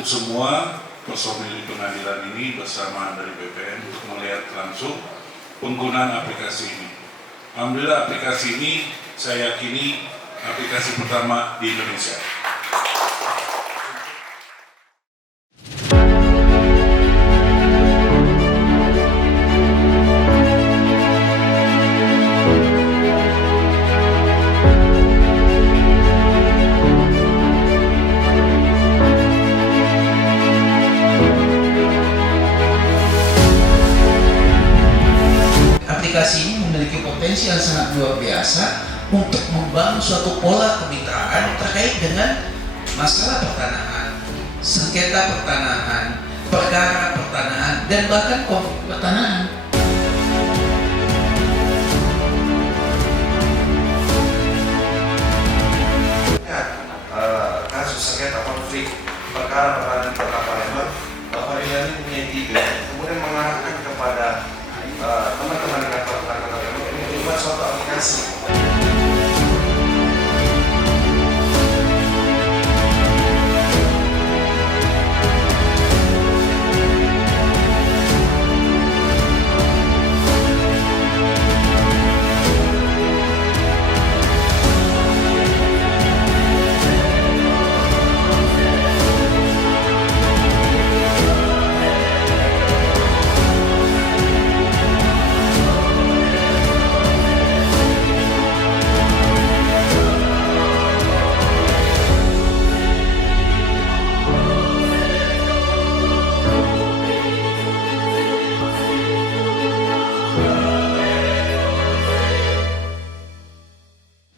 untuk semua personil di pengadilan ini bersama dari BPN untuk melihat langsung penggunaan aplikasi ini. Alhamdulillah aplikasi ini saya yakini aplikasi pertama di Indonesia. Aplikasi ini memiliki potensi yang sangat luar biasa untuk membangun suatu pola kemitraan terkait dengan masalah pertanahan, sengketa pertanahan, perkara pertanahan, dan bahkan konflik pertanahan. Kasus sengketa konflik perkara pertanahan di Kota Palembang, Bapak Ridani menyidik kemudian mengarahkan kepada teman-teman dengan Kota Palembang untuk membuat suatu aplikasi